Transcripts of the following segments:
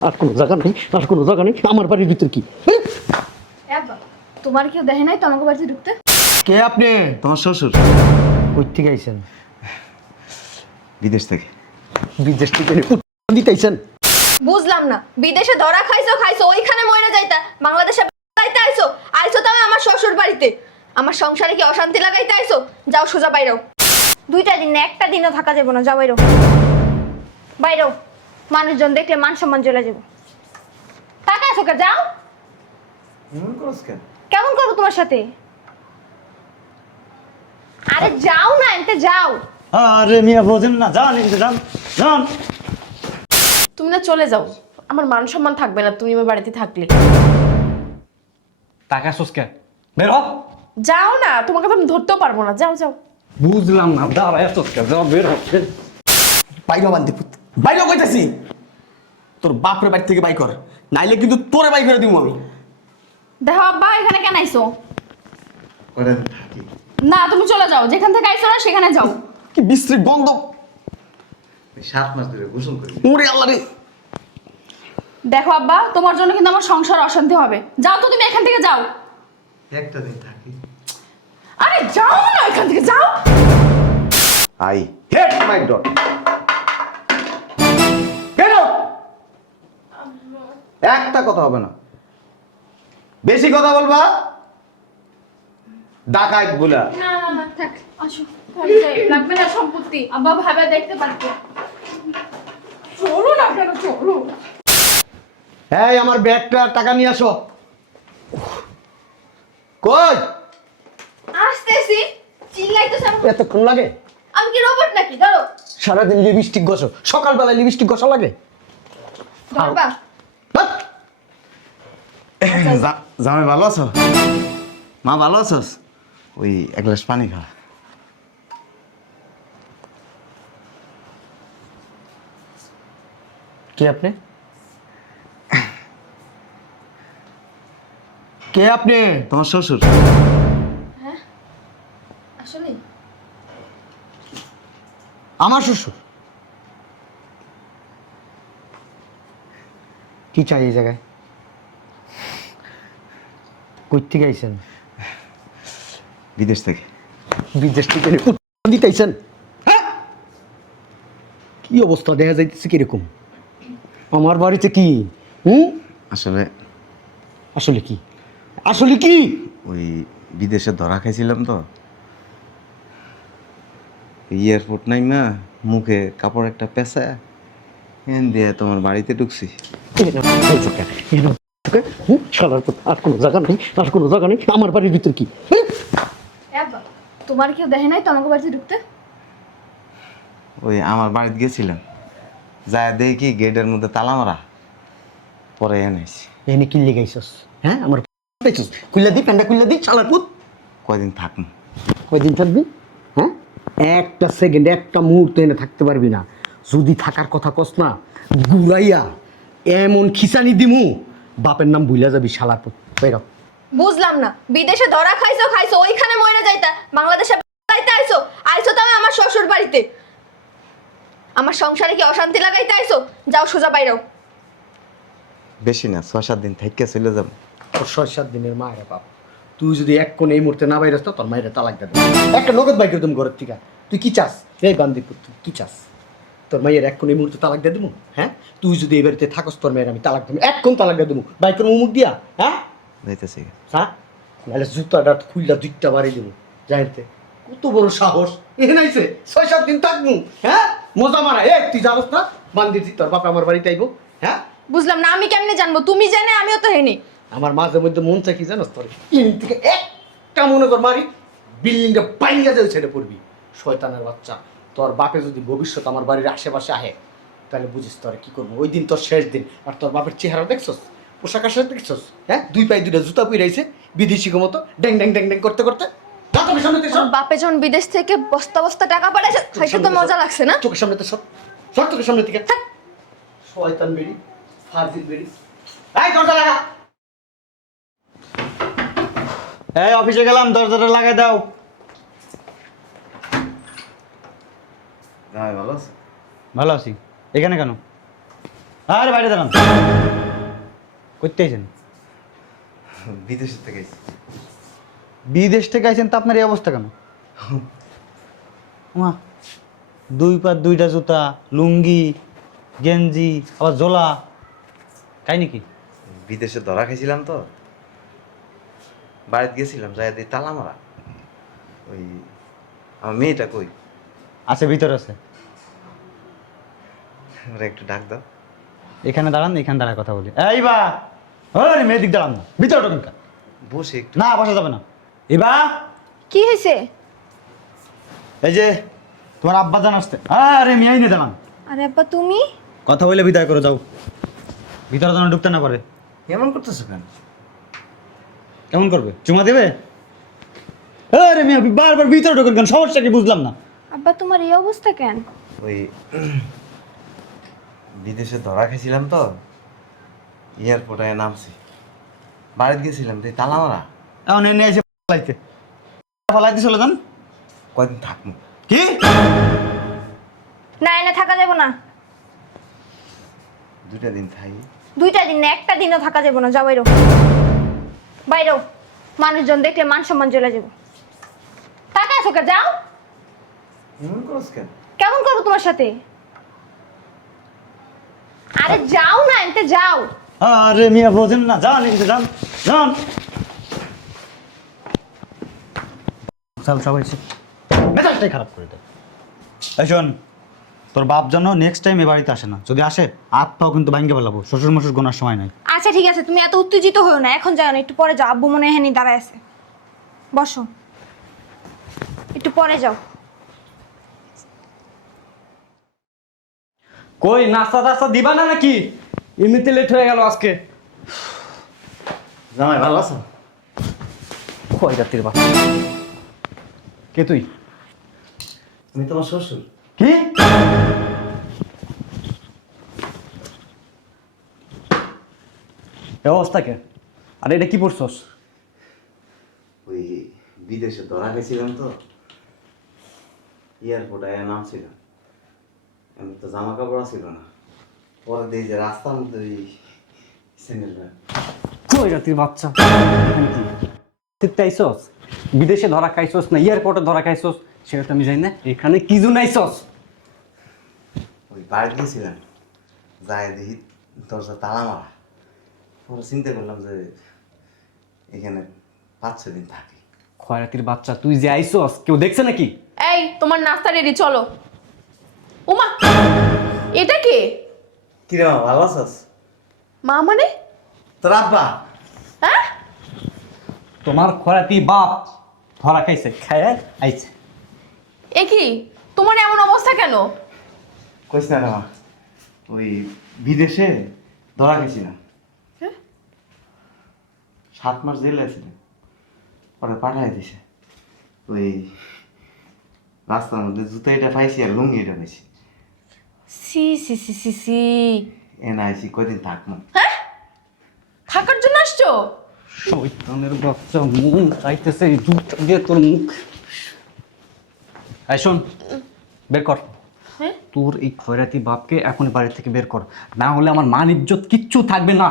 আর কোনো জায়গা নেই আর কোনো জায়গা নেই। আমার বাড়ির ভিতর কি? তোমার কেউ দেখে নাই তো আমাকে বাড়িতে ঢুকতে? কে আপনি? তোমার শ্বশুর? কই থেকে আইছেন? বিদেশ থেকে। বিদেশ থেকে? দিতেছেন বুঝলাম না। বিদেশে ধরা খাইছো খাইছো ওইখানে মরে যাইতা। বাংলাদেশে যাইতে আইছো আইছো তো আমার শ্বশুর বাড়িতে। আমার সংসারে কি অশান্তি লাগাইতে আইছো? যাও সোজা বাইরেও দুইটা দিন না একটা দিনও থাকা যাব না যাও বাইরেও বাইরেও মানুষজন দেখলে মান সম্মান চলে যাব। টাকা আছো কে যাও। কেমন করব তোমার সাথে? আরে যাও না এনতে যাও। আরে মিয়া বোঝেন না যান এদিকে যান যান। তুমি না চলে যাও আমার মান সম্মান থাকবে না তুমি আমার বাড়িতে থাকলে। টাকা সুস্কে বের হ। যাও না তোমাকে তো আমি ধরতেও পারব না যাও যাও। বুঝলাম না দাঁড়ায় সুস্কে যাও বের হ। বাইরে বান্ধি পুত বাইরে কইতাছি। তোর বাপরে বাড়ি থেকে বাই কর নাইলে কিন্তু তোরে বাই করে দিব আমি। দেখো আব্বা এখানে কেন আইছো? থাকি। না তুমি চলে যাও যেখান থেকে আইছো না সেখানে যাও। কি বিশ্রী গন্ধ। সাত মাস ধরে গোসল করি। উড়ে আল্লাহ রে। দেখো আব্বা তোমার জন্য কিন্তু আমার সংসার অশান্তি হবে। যাও তো তুমি এখান থেকে যাও। একটা দিন থাকি। আরে যাও না এখান থেকে যাও। আই হেট মাই ডট একটা কথা হবে না। বেশি কথা বলবা? ডাকাত বলা না না না থাক আসো। লাগবে না সম্পত্তি। আব্বা ভাবে দেখতে পারবে। চলো না কেন চলো এই আমার ব্যাগটা টাকা নিয়ে আসো। কই? আসতেছি। চিল্লাইতেছে এতক্ষণ লাগে? আমি কি রোবট নাকি? ধরো। সারাদিন লিপস্টিক ঘষো। সকালবেলায় লিপস্টিক ঘষা লাগে? ধরবা। জামাই ভালো আছো? মা ভালো আছোস? ওই এক গ্লাস পানি খা। কে আপনি? কে আপনি? তোমার শ্বশুর। আমার শ্বশুর? কি চাই এই জায়গায়? কই থেকে আইছেন? বিদেশ থেকে। বিদেশ থেকে দিতেছেন হ্যাঁ? কি অবস্থা? দেখা যাইতেছে কীরকম? আমার বাড়িতে কি? হুম? আসলে আসলে কি? আসলে কি? ওই বিদেশে ধরা খাইছিলাম তো। এয়ারপোর্ট নাই না মুখে কাপড় একটা পেঁচা। এন দিয়ে তোমার বাড়িতে ঢুকছি? শালার পুত, আর কোনো জায়গা নেই আর কোনো জায়গা নেই আমার বাড়ির ভিতর কি? তোমার কেউ দেখে নাই তো আমাকে বাড়িতে ঢুকতে? ওই আমার বাড়িতে গেছিলাম। যা দেখি গেটের মধ্যে তালা মারা পরে এনেছি এনে গাইছস হ্যাঁ? আমার পাইছস দি প্যান্ডা দি শালার পুত। কয়দিন থাকুন কয়দিন থাকবি? হ্যাঁ? একটা সেকেন্ড একটা মুহূর্ত এনে থাকতে পারবি না। যদি থাকার কথা কস না গুড়াইয়া এমন খিসানি দিমু বাপের নাম ভুলে যাবি শালার বেরো। বুঝলাম না। বিদেশে ধরা খাইছো খাইছো ওইখানে মরে যাইতা। বাংলাদেশে যাইতে আইছো আইছো তো আমি আমার শ্বশুর বাড়িতে। আমার সংসারে কি অশান্তি লাগাইতে আইছো? যাও সোজা বাইরেও। বেশি না ছয় সাত দিন থেকে চলে যাব। তোর ছয় সাত দিনের মায়ের বাপ। তুই যদি এক কোণে এই মুহূর্তে না বাইরে তোর মায়ের তালাক দেবে। একটা নগদ বাইক তুমি ঘরের থেকে তুই কি চাস? এই তুই কি চাস? তোর মাইয়ের এক কোণে এই মুহূর্তে তালাক দিয়ে দেবো হ্যাঁ? তুই যদি এই বাড়িতে থাকস তোর মায়ের আমি তালাক দেবো এক তালাক দিয়ে দেবো বাইকের মুখ দিয়া হ্যাঁ? যাইতেছি। হ্যাঁ? নাহলে জুতাটা খুললা দুইটা বাড়ি দেবো জানতে কত বড় সাহস। এ নাইছে ছয় সাত দিন থাকব হ্যাঁ? মজা মারা। এ তুই জানোস না? বান্দি তোর বাপ আমার বাড়িতে আইবো হ্যাঁ? বুঝলাম না আমি কেমনে জানব? তুমি জানে আমিও তো হেনি। আমার মাঝে মধ্যে মন চাই কি জানোস তোর? ইন থেকে একটা মনে কর মারি বিল্ডিংটা বাইঙ্গা যাও ছেড়ে পড়বি। শয়তানের বাচ্চা। তোর বাপে যদি ভবিষ্যৎ আমার বাড়ির আশেপাশে আহে তাহলে বুঝিস তোর কি করব। ওই দিন তোর শেষ দিন। আর তোর বাপের চেহারা দেখছস? পোশাক আশাক দেখছস? হ্যাঁ? দুই পায়ে দুইটা জুতা পুইরাইছে বিদেশি মতো ড্যাং ড্যাং ড্যাং ড্যাং করতে করতে। বাপে যখন বিদেশ থেকে বস্তা বস্তা টাকা পাঠাইছে খাইতে তো মজা লাগছে না? চোখের সামনে তো সব সর চোখের সামনে থাক। শয়তান বেরি ফাজিল বেরি এই দরজা লাগা। এই অফিসে গেলাম দরজাটা লাগাই দাও। জামাই ভালো আছে। ভালো আছি। এখানে কেন? আরে বাইরে দাঁড়ান। করতে আইছেন? বিদেশ থেকে এসেছি। বিদেশ থেকে আইছেন তো আপনার এই অবস্থা কেন? মা দুই পা দুইটা জুতা লুঙ্গি গেঞ্জি আবার জোলা। তাই নাকি? বিদেশে ধরা খাইছিলাম তো। বাড়িতে গেছিলাম যাই দিয়ে তালা মারা। ওই আমার মেয়েটা কই? আছে ভিতর আছে। ওরা একটু ডাক দাও। এখানে দাঁড়ান এখানে দাঁড়ায় কথা বলি। এই বা ওরে মেয়ে দিক দাঁড়ান না ভিতরে ঢোকেন কা? বসে একটু। না বসা যাবে না। এবা কি হয়েছে? এই যে তোমার আব্বা জান আসতে। আরে মেয়ে নিয়ে দাঁড়ান। আরে আব্বা তুমি? কথা বলে বিদায় করে যাও। ভিতরে যেন ঢুকতে না পারে। এমন করতেছো কেন? কেমন করবে? চুমা দেবে? আরে মেয়ে আপনি বারবার ভিতরে ঢোকেন কেন? সমস্যা কি? বুঝলাম না। আব্বা তোমার এই অবস্থা কেন? ওই বিদেশে ধরা খাইছিলাম তো এয়ারপোর্টে নামছি। বাড়িতে গেছিলাম দিয়ে তালা মারা এখন এনে এসে পালাইতে পালাইতে চলে যান কয়দিন থাকব? কি? না এনে থাকা যাবে না। দুইটা দিন থাকি দুইটা দিন না একটা দিনও থাকা যাবে না যাও বাইরো। বাইরো। মানুষজন দেখলে মান সম্মান চলে যাব। টাকা আছো যাও। এমন করস কেন? কেমন করব তোমার সাথে? আরে যাও না এনতে যাও। আরে মিয়া বোঝেন না যান এদিকে যান যান। চল সবাই মেজাজটাই খারাপ করে দেয়। এই শোন তোর বাপ যেন নেক্সট টাইম এ বাড়িতে আসে না। যদি আসে হাত পাও কিন্তু ভাঙ্গে ফেলাবো শ্বশুর মশুর গোনার সময় নাই। আচ্ছা ঠিক আছে তুমি এত উত্তেজিত হও না এখন যাও না একটু পরে যাও। আব্বু মনে হয় দাঁড়ায় আছে। বসো। একটু পরে যাও। কই নাস্তা টাস্তা দিবা না নাকি? এমনিতে লেট হয়ে গেল আজকে। জামাই ভালো আছো? কই জাতির বাপ কে তুই? আমি তোমার শ্বশুর। কি? এ অবস্থা কে? আরে এটা কি পড়ছস ওই বিদেশে ধরা গেছিলাম তো। এয়ারপোর্টে নামছিলাম। তো জামা কাপড় ছিল না। পরে দিয়ে যে রাস্তার মধ্যে ওই স্যান্ডেল কই জাতির বাচ্চা? আইসস বিদেশে ধরা খাইছস না এয়ারপোর্টে ধরা খাইছস? সেটা তো আমি জানি না। এখানে কি জন্য আইসস ওই বাড়িতে গেছিলাম। যাই দেখি দরজা তালা মারা। পরে চিন্তা করলাম যে এখানে পাঁচ ছ দিন থাকি। খয়রাতির বাচ্চা তুই যে আইসস কেউ দেখছে নাকি? এই তোমার নাস্তা রেডি চলো। ওমা এটা কে? কিরে মা ভালো আছস? মা মানে? তোর আব্বা? হ্যাঁ? তোমার খয়রাতি বাপ ধরা খাইছে খায় আইছে। এ কি? তোমার এমন অবস্থা কেন? কইস না রে মা ওই বিদেশে ধরা গেছিলাম হ্যাঁ? সাত মাস জেলে ছিলাম পরে পাঠাই দিছে। ওই রাস্তার মধ্যে জুতো এটা পাইছি আর লুঙ্গি এটা পাইছি। সি সি সি সি সি। এনে আইসি কয়দিন থাকব? হ্যাঁ? থাকার জন্য আসছো? শয়তানের বাচ্চা মন চাইতেছে এই দিয়ে তোর মুখ। এই শোন বের কর। হ্যাঁ? তোর এই খয়রাতি বাপকে এখন বাড়ি থেকে বের কর। না হলে আমার মান ইজ্জত কিচ্ছু থাকবে না।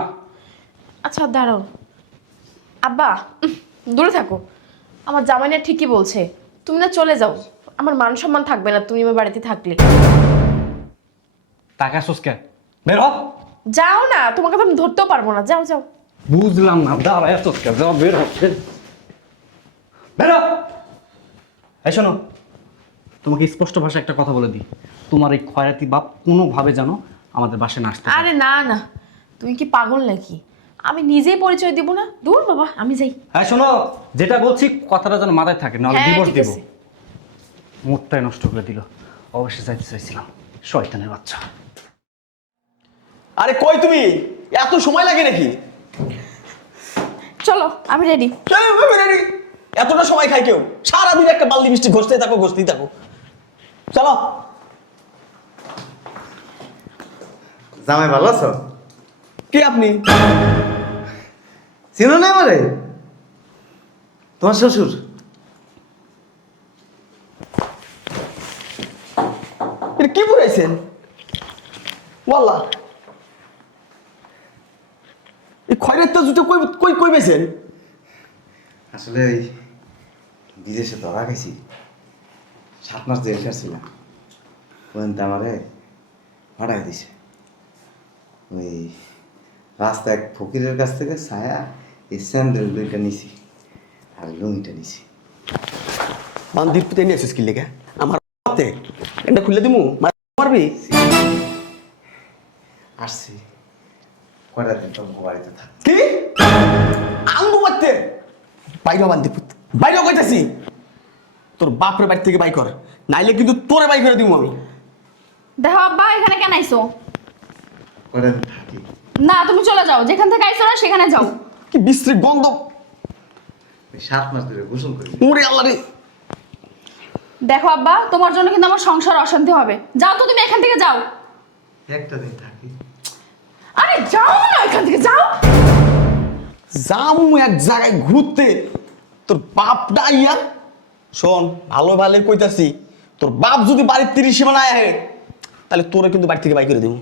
আচ্ছা দাঁড়াও। আব্বা উম, দূরে থাকো। আমার জামাইনা ঠিকই বলছে। তুমি না চলে যাও। আমার মান সম্মান থাকবে না তুমি আমার বাড়িতে থাকলে। টাকা সুস্কে বের যাও না তোমাকে তো আমি ধরতেও পারব না। যাও যাও। বুঝলাম না দাঁড়া এত যাও বের বের এই শোনো তোমাকে স্পষ্ট ভাষায় একটা কথা বলে দিই। তোমার এই খয়রাতি বাপ কোনোভাবে যেন আমাদের বাসায় না আসতে পারে। আরে না না। তুমি কি পাগল নাকি? আমি নিজেই পরিচয় দিব না? দূর বাবা আমি যাই। হ্যাঁ শোনো যেটা বলছি কথাটা যেন মাথায় থাকে নাহলে হ্যাঁ, ডিভোর্স ঠিক দেবো। আছে। নষ্ট করে দিল। অবশ্যই যাইতে চাইছিলাম। শয়তানের বাচ্চা। আরে কই তুমি? এত সময় লাগে নাকি? চলো আমি রেডি ready? এতটা সময় খায় কেউ? সারাদিন একটা বালতি মিষ্টি ঘষতেই থাকো ঘষতেই থাকো। চলো। জামাই ভালো আছো? কে আপনি? চিনো না আমারে? তোমার শ্বশুর? কি পড়াইছেন বল্লা এই খয়রাতটা জুতো কই কই কই পেয়েছেন আসলে ওই বিদেশে ধরা গেছি। সাত মাস জেল ওখান থেকে আমারে ভাড়াই দিছে। ওই রাস্তা এক ফকিরের কাছ থেকে ছায়া এই স্যান্ডেল দুইটা নিছি আর লুঙ্গিটা নিছি। বান্দির পুতে নিয়ে আসিস কি লেগে? আমার হাতে এটা খুলে দিমু। মারবি? আসছি। কয়টা দিন তো বাড়িতে থাক কি আঙ্গু মারতে বাইরে বান্দি পুত বাইরে কইতাছি তোর বাপরে বাড়ি থেকে বাই কর নাইলে কিন্তু তোরে বাই করে দিমু আমি দেখো আব্বা এখানে কেন আইছো কয়টা দিন থাকি না তুমি চলে যাও যেখান থেকে আইছো না সেখানে যাও কি বিশ্রী গন্ধ সাত মাস ধরে গোসল করি উড়ে আল্লাহ রে দেখো আব্বা তোমার জন্য কিন্তু আমার সংসার অশান্তি হবে যাও তো তুমি এখান থেকে যাও একটা দিন থাকি আরে যাও না এখান থেকে যাও। যামু এক জায়গায় ঘুরতে। তোর বাপ ডাইয়া শোন ভালো ভালো কইতাছি তোর বাপ যদি বাড়ির তিরিশ সীমানা আহে তাহলে তোরে কিন্তু বাড়ি থেকে বাই করে দেবো।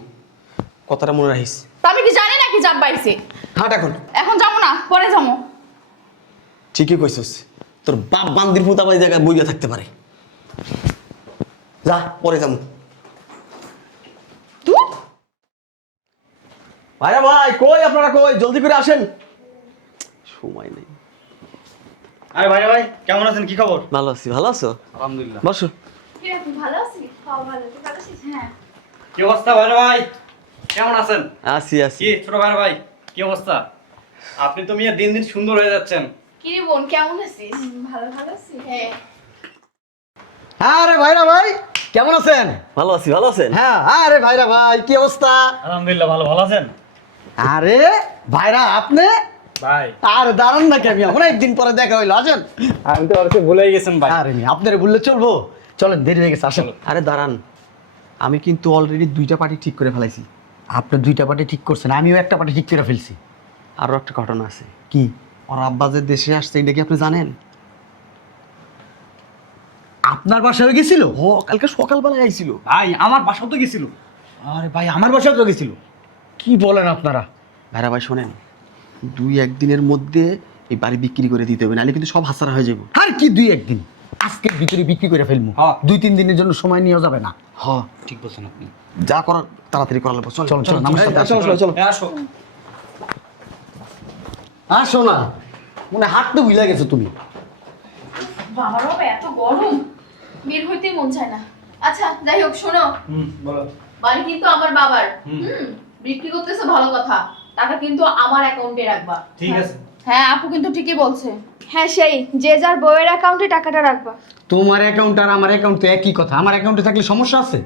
কথাটা মনে রাখিস? আমি কি জানি নাকি যাব বাইছে? হাট এখন। এখন যাব না পরে যাব। ঠিকই কইছস তোর বাপ বান্দির পুতা বাড়ি জায়গায় বইয়া থাকতে পারে। যা পরে যাব। ভাইরা ভাই কই আপনারা কই? জলদি করে আসেন। সময় নেই। আরে ভাই ভাই কেমন আছেন? কি খবর? ভালো আছি ভালো আছো? আলহামদুলিল্লাহ। বসো। ভালো আছি খাওয়া ভালো হ্যাঁ। কি অবস্থা ভাই ভাই? কেমন আছেন? আছি আছি। কি ছোট ভাই ভাই কি অবস্থা? আপনি তো মিয়া দিন দিন সুন্দর হয়ে যাচ্ছেন। কি রে বোন কেমন আছিস? ভালো ভালো আছি। হ্যাঁ। আরে ভাইরা ভাই কেমন আছেন? ভালো আছি ভালো আছেন? হ্যাঁ আরে ভাইরা ভাই কি অবস্থা? আলহামদুলিল্লাহ ভালো ভালো আছেন? আরে ভাইরা আপনি? ভাই। আর দাঁড়ান না কেন অনেকদিন পরে দেখা হইল আসেন। আমি তো আর ভুলেই গেছেন ভাই। আরে আপনারা বললে চলবো। চলেন দেরি হয়ে গেছে আসেন। আরে দাঁড়ান। আমি কিন্তু অলরেডি দুইটা পার্টি ঠিক করে ফেলাইছি। আপনার দুইটা পার্টি ঠিক করছেন আমিও একটা পার্টি ঠিক করে ফেলছি। আরও একটা ঘটনা আছে। কি? ওর আব্বা যে দেশে আসছে এটা কি আপনি জানেন? আপনার বাসায় গেছিল? ও কালকে সকালবেলায় আইছিল। ভাই আমার বাসাও তো গেছিল। আরে ভাই আমার বাসায় তো গেছিল। কি বলেন আপনারা? ভাইরা ভাই শোনেন দুই একদিনের মধ্যে এই বাড়ি বিক্রি করে দিতে হবে নাহলে কিন্তু সব হাসারা হয়ে যাবে। আর কি দুই একদিন? আজকের ভিতরে বিক্রি করে ফেলব। হ্যাঁ। দুই তিন দিনের জন্য সময় নিয়ে যাবে না। হ ঠিক বলছেন আপনি। যা করার তাড়াতাড়ি করা লাগবে। চল চল চল আমার সাথে আসো। চলো চলো। হ্যাঁ, আসো। আসো না। মনে হয় হাঁটতে ভুলে গেছো তুমি। বাবার বাবা এত গরম। বের হইতেই মন চায় না। আচ্ছা যাই হোক শোনো। হুম বলো। বাড়ি কিন্তু আমার বাবার। হুম। বিক্রি করতেছে ভালো কথা টাকা কিন্তু আমার অ্যাকাউন্টে রাখবা। ঠিক আছে। হ্যাঁ আপু কিন্তু ঠিকই বলছে। হ্যাঁ সেই যে যার বউয়ের অ্যাকাউন্টে টাকাটা রাখবা। তোমার অ্যাকাউন্ট আর আমার অ্যাকাউন্ট তো একই কথা। আমার অ্যাকাউন্টে থাকলে সমস্যা আছে?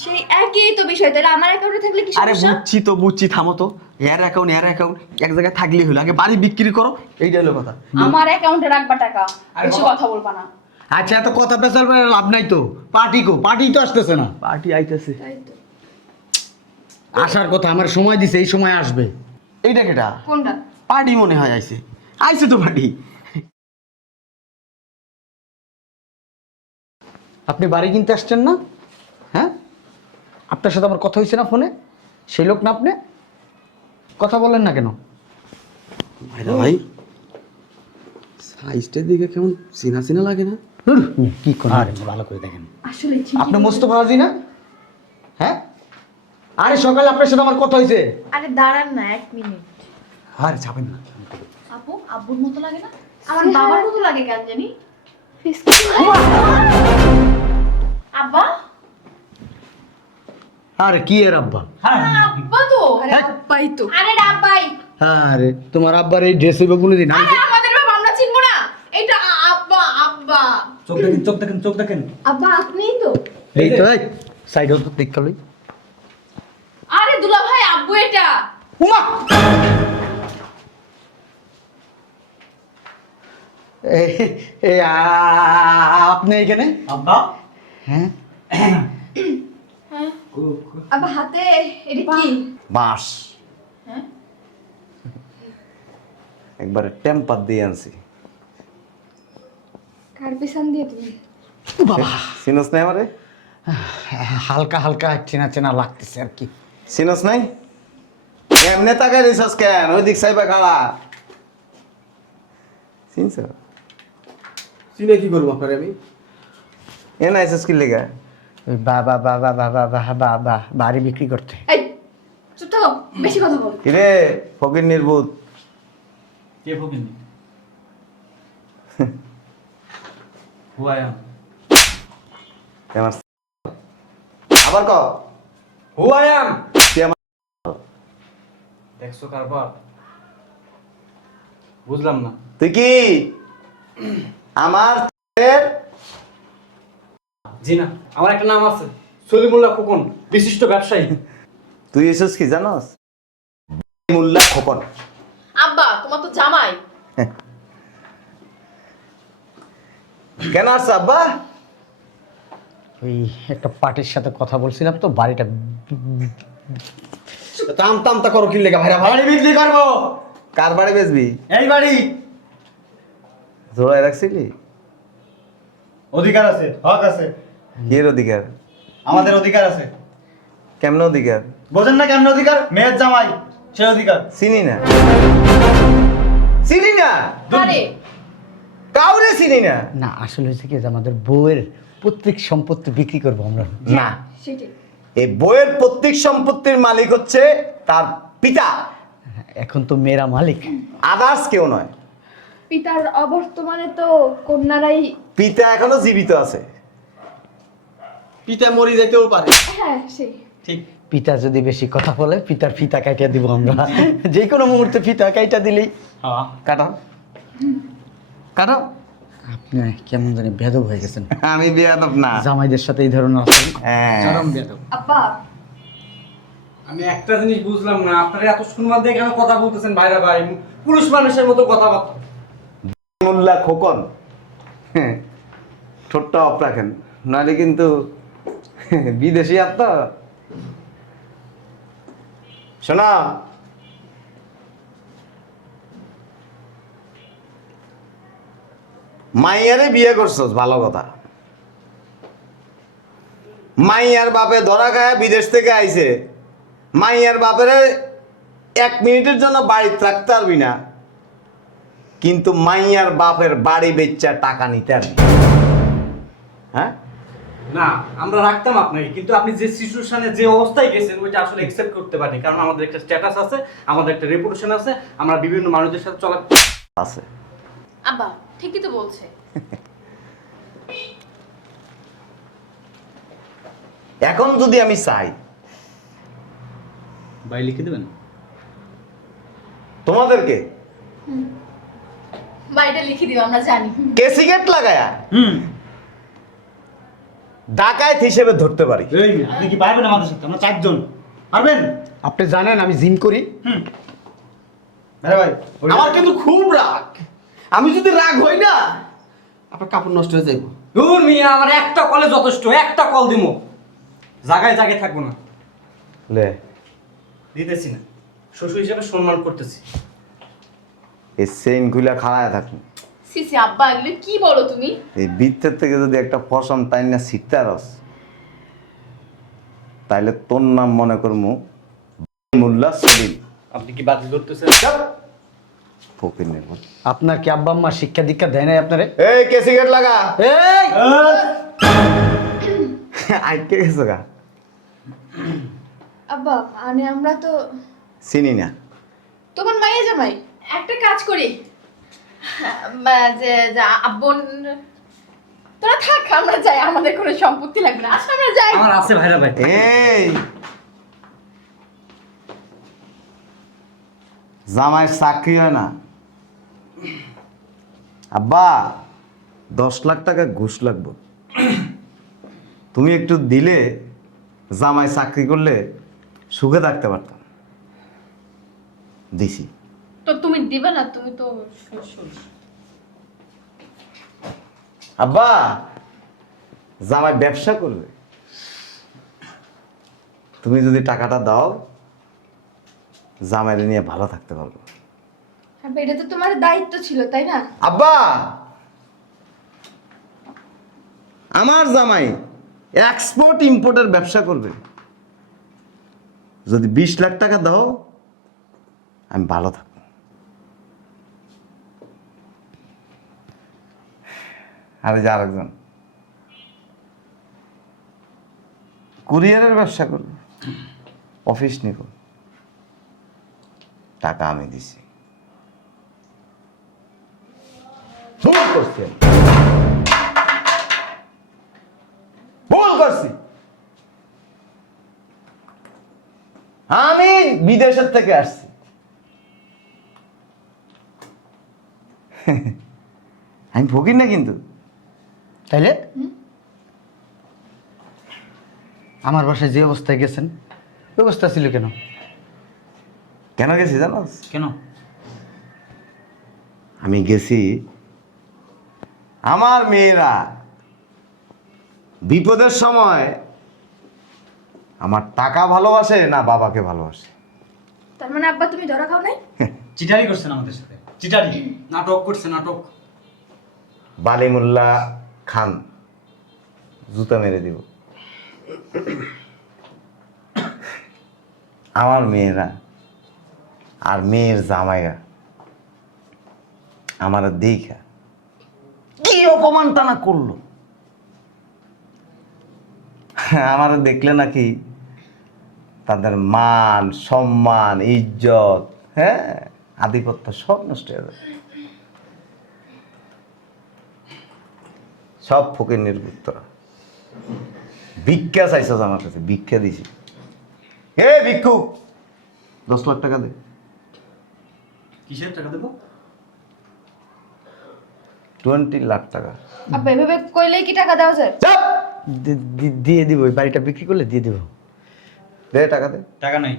সেই একই তো বিষয়। তাহলে আমার অ্যাকাউন্টে থাকলে কি আরে সমস্যা? বুঝছি তো বুঝছি থামো তো। এর অ্যাকাউন্ট এর অ্যাকাউন্ট এক জায়গায় থাকলেই হলো। আগে বাড়ি বিক্রি করো এইটাই হলো কথা। আমার অ্যাকাউন্টে রাখবা টাকা। বেশি কথা বলবা না। আচ্ছা এত কথা পেশাল লাভ নাই তো। পার্টি কো পার্টি তো আসতেছে না। পার্টি আইতেছে। তাই তো। আসার কথা আমার সময় দিছে এই সময় আসবে। এইটা কেটা? কোনটা? পার্টি মনে হয় আইছে। আইছে তো পার্টি। আপনি বাড়ি কিনতে আসছেন না? হ্যাঁ? আপনার সাথে আমার কথা হয়েছে না ফোনে? সেই লোক না আপনি? কথা বলেন না কেন? ভাই সাইজটার দিকে কেমন চিনা চিনা লাগে না? কি করেন? আরে ভালো করে দেখেন। আসলে আপনি মোস্তফা হাজি না? হ্যাঁ? আরে সকালে আপনার সাথে আমার কথা হয়েছে আরে দাঁড়ান না এক মিনিট। আরে যাবেন না। আপু আব্বুর মতো লাগে না? আমার বাবার মতো লাগে কেন জানি? আব্বা? আরে কি এর আব্বা? আব্বা তো। আরে আব্বাই তো। আরে আব্বাই। আরে তোমার আব্বার এই ড্রেস হইব কোনোদিন? আমি আরে আমাদের বাবা আমরা চিনবো না। এটা আব্বা আব্বা। চোখ দেখেন চোখ দেখেন চোখ দেখেন। আব্বা আপনিই তো। এই তো এই। সাইড হতে দেখা লই আরে দুলা ভাই আব্বু এটা উমা! এই আপনি এখানে? আব্বা? হ্যাঁ? আব্বা হাতে এটা কি? বাস হ্যাঁ? একবারে টেম্পার দিয়ে আনছি। কার পিছন দিয়ে তুমি? বাবা! সিনস নাই আমারে? হালকা হালকা চেনা চেনা লাগতেছে আর কি। চিনস নাই? নেতা তাকাই রইছস কেন? ওই দিক সাইবা খাড়া চিনছ? চিনে কি করব আপনার আমি? এ না এসএস কি লেগা? ওই বা বা বা বা বা বাড়ি বিক্রি করতে। এই চুপ থাকো বেশি কথা বল। কিরে ফকির নির্বুত কে ফকির হুয়ায়া আবার ক? হুয়ায়াম কে আমার দেখছ কারবার? বুঝলাম না। তুই কি? আমার জি না আমার একটা নাম আছে। সলিমুল্লাহ খোকন বিশিষ্ট ব্যবসায়ী। তুই এসেছিস কি জানোস? মোল্লা খোকন। আব্বা তোমার তো জামাই। কেন আসছে আব্বা? ওই একটা পার্টির সাথে কথা বলছিলাম তো বাড়িটা তাম তামতা করো কি লেগে ভাইরা বাড়ি বিক্রি করব। কার বাড়ি বেচবি? এই বাড়ি। জোড়ায় রাখছিলি অধিকার আছে হক আছে। কি এর অধিকার? আমাদের অধিকার আছে। কেমন অধিকার? বোঝেন না কেমন অধিকার? মেয়ের জামাই সে অধিকার। চিনি না। চিনি না? আরে কাউরে চিনি না? না আসলে হচ্ছে কি যে আমাদের বউয়ের প্রত্যেক সম্পত্তি বিক্রি করব আমরা। না। সেটাই। এই বইয়ের প্রত্যেক সম্পত্তির মালিক হচ্ছে তার পিতা। এখন তো মেয়েরা মালিক। আদার্স কেউ নয়। পিতার অবর্তমানে তো কন্যারাই পিতা এখনও জীবিত আছে। পিতা মরি যেতেও পারে। হ্যাঁ সেই ঠিক। পিতা যদি বেশি কথা বলে পিতার ফিতা কাইটা দিব আমরা। যে কোনো মুহূর্তে ফিতা কাইটা দিলেই। হ্যাঁ। কাটো। কাটো। আপনি কেমন জানি বেদব হয়ে গেছেন। আমি বেয়াদব না। জামাইদের সাথে এই ধরনের আচরণ? হ্যাঁ। চরম বেদব আব্বা আমি একটা জিনিস বুঝলাম না আপনারা এত সুন্দর দিয়ে কেন কথা বলতেছেন ভাইরা ভাই পুরুষ মানুষের মতো কথাবার্তা। মোল্লা খোকন। হ্যাঁ, ঠোঁটটা অফ রাখেন নাহলে কিন্তু বিদেশি আত্মা। শোনা মাইয়ারে বিয়ে করছস ভালো কথা। মাইয়ার বাপে ধরা খায় বিদেশ থেকে আইছে। মাইয়ার বাপের এক মিনিটের জন্য বাড়ি থাকতে পারবি না। কিন্তু মাইয়ার বাপের বাড়ি বেচা টাকা নিতে পারবি। হ্যাঁ? না আমরা রাখতাম আপনাকে কিন্তু আপনি যে সিচুয়েশনে যে অবস্থায় গেছেন ওইটা আসলে একসেপ্ট করতে পারি কারণ আমাদের একটা স্ট্যাটাস আছে আমাদের একটা রেপুটেশন আছে আমরা বিভিন্ন মানুষদের সাথে চলা আছে। আব্বা ঠিকই তো বলছে। এখন যদি আমি চাই। ভাই লিখে দেবেন? তোমাদেরকে? বাড়িটা লিখে দিও আমরা জানি। কেসিগেট লাগায়া? হুম। ডাকায়েত হিসেবে ধরতে পারি। এই আপনি কি পারবেন আমাদের সাথে? আমরা চারজন। পারবেন? আপনি জানেন আমি জিম করি। হুম। আরে ভাই আমার কিন্তু খুব রাগ। আমি যদি রাগ হই না আপনার কাপড় নষ্ট হয়ে যাইব। দূর মিয়া আমার একটা কলে যথেষ্ট একটা কল দিমো। জায়গায় জায়গায় থাকব না। লে। দিতেছি না। শ্বশুর হিসেবে সম্মান করতেছি। এই চেইন খুলে খাড়ায় থাকি সিসি আব্বা এগুলো কি বলো তুমি? এই বৃত্তের থেকে যদি একটা ফসম তাই না শিখতে রস তাইলে তোর নাম মনে করমু মোল্লা সলিম আপনি কি বাতিল করতেছেন? ফকির নেব আপনার কি আব্বা আম্মা শিক্ষা দীক্ষা দেয় নাই আপনারে? এই কেসিগেট লাগা? এই! আইকে গেছো গা। আব্বা মানে আমরা তো চিনি না। তোমার মাইয়া জামাই একটা কাজ করি। আব্বন তোরা থাক আমরা যাই আমাদের কোনো সম্পত্তি লাগবে না। আসলে আমরা যাই। আমার আছে ভাইরা ভাই। এই! জামাইয়ের চাকরি হয় না। আব্বা দশ লাখ টাকা ঘুষ লাগবে। তুমি একটু দিলে জামাই চাকরি করলে সুখে থাকতে পারতাম। দিছি। তো তুমি দিবে না তুমি তো আব্বা জামাই ব্যবসা করবে। তুমি যদি টাকাটা দাও জামাইরে নিয়ে ভালো থাকতে পারব। আব্বা এটা তো তোমার দায়িত্ব ছিল, তাই না? আব্বা! আমার জামাই এক্সপোর্ট ইম্পোর্টের ব্যবসা করবে। যদি বিশ লাখ টাকা দাও, আমি ভালো থাকব। আর যে আরেকজন। কুরিয়ারের ব্যবসা করবে। অফিস নিব টাকা আমি দিছি। ভুল করছি। আমি। ভুল করছি। আমি বিদেশের থেকে আসছি। আমি ভুগি না কিন্তু। তাইলে? আমার বাসায় যে অবস্থায় গেছেন ওই অবস্থা ছিল কেন? কেন গেছি জানো? কেন? আমি গেছি আমার মেয়েরা বিপদের সময় আমার টাকা ভালোবাসে না বাবাকে ভালোবাসে? তার মানে আব্বা তুমি ধরা খাও নাই? চিটারি করছেন আমাদের সাথে। চিটারি নাটক করছে নাটক। বালিমুল্লাহ খান জুতা মেরে দিব। আমার মেয়েরা আর মেয়ের জামাইরা আমার দেখা কি অপমানটা না করল? আমার দেখলে নাকি তাদের মান সম্মান ইজ্জত হ্যাঁ আধিপত্য সব নষ্ট হয়ে যাবে। সব ফকির নির্বুত্তরা ভিক্ষা চাইছ আমার কাছে ভিক্ষা দিছি। এ ভিক্ষু দশ লাখ টাকা দে। কিসের টাকা দেবো? টোয়েন্টি লাখ টাকা। আব্বা এভাবে কইলেই কি টাকা দেওয়া যায়? দি- দি- দিয়ে দিব ওই বাড়িটা বিক্রি করলে দিয়ে দিব। দে টাকা দে। টাকা নাই।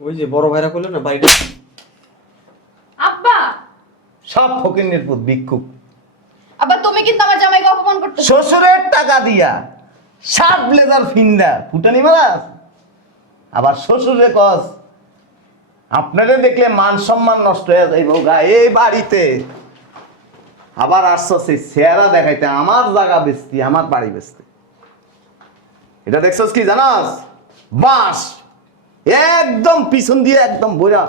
ওই যে বড় ভাইরা করল না বাড়িটা আব্বা সব ফকির নির্বুত ভিক্ষুক। আব্বা তুমি কিন্তু আমার জামাইকে অপমান করতেছো। শ্বশুরের টাকা দিয়া সাত ব্লেজার ফিন্দা ফুটানি মারাস আবার শ্বশুরে কস আপনারে দেখলে মান সম্মান নষ্ট হয়ে যাইব গা এই বাড়িতে। আবার আসছো সেই চেহারা দেখাইতে আমার জায়গা বেচতি আমার বাড়ি বেচতে। এটা দেখছস কি জানাস? বাঁশ। একদম পিছন দিয়ে একদম বইরা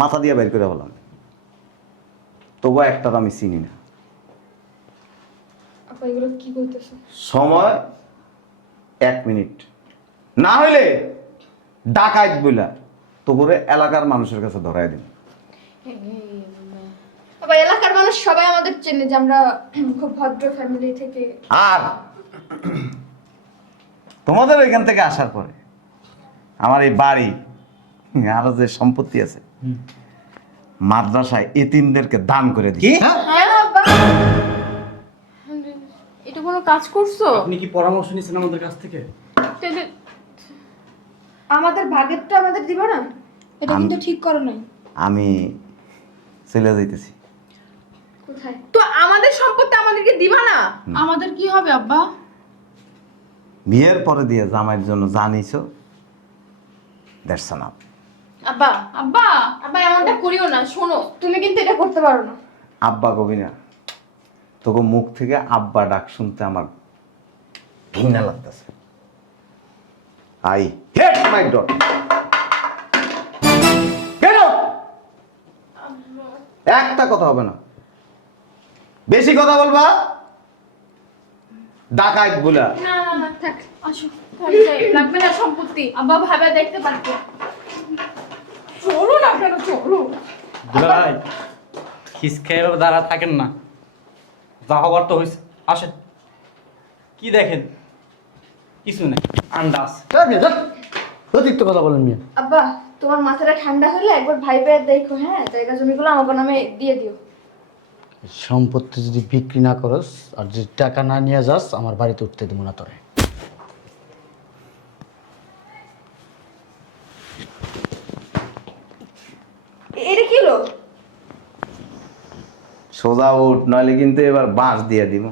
মাথা দিয়ে বের করে বললাম তবু একটা আমি চিনি না। সময় এক মিনিট। না হইলে ডাকাইত বইলা তো করে এলাকার মানুষের কাছে ধরাই দিন আবার এলাকার মানুষ সবাই আমাদের চেনে যে আমরা খুব ভদ্র ফ্যামিলি থেকে। আর তোমাদের ওইখান থেকে আসার পরে আমার এই বাড়ি আরও যে সম্পত্তি আছে মাদ্রাসায় এতিমদেরকে দান করে দিই হ্যাঁ? আব্বা এটা কোনো কাজ করছ? আপনি কি পরামর্শ নিয়েছেন আমাদের কাছ থেকে? আমাদের ভাগেরটা আমাদের দিবা না? এটা কিন্তু ঠিক করো নাই। আমি চলে যাইতেছি। কোথায়? তো আমাদের সম্পত্তি আমাদেরকে দিবা না? আমাদের কি হবে আব্বা? বিয়ের পরে দিয়ে জামাইয়ের জন্য জানিস দ্যাটস আব্বা। আব্বা! আব্বা এমনটা করিও না শোনো তুমি কিন্তু এটা করতে পারো না। আব্বা কবি না তোকে মুখ থেকে আব্বা ডাক শুনতে আমার ঘৃণা লাগতেছে। I hate my dot. একটা কথা হবে না। বেশি কথা বলবা? ডাকাইত বলা না না না থাক আসো। লাগবে না সম্পত্তি। আব্বা ভাবে দেখতে পারতো চলুন আপনারা চলুন ভাই খিস খেয়ে দাঁড়া থাকেন না। যা হবার তো হয়েছে আসেন। কি দেখেন? কিছু নেই আন্দাজ অতিরিক্ত কথা বলেন মিয়া। আব্বা তোমার মাথাটা ঠান্ডা হলে একবার ভাই ভাই দেখো হ্যাঁ? জায়গা জমিগুলো আমার নামে দিয়ে দিও। সম্পত্তি যদি বিক্রি না করস আর যদি টাকা না নিয়ে যাস আমার বাড়িতে উঠতে দেবো না তোরে। এটা কি হলো? সোজা উঠ নইলে কিন্তু এবার বাঁশ দিয়ে দিব।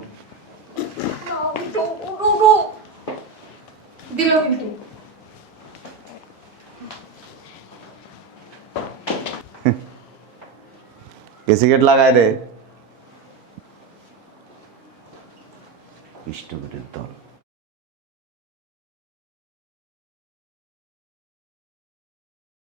দিল কিন্তু। লাগাই দে। ইষ্টবেটের দল।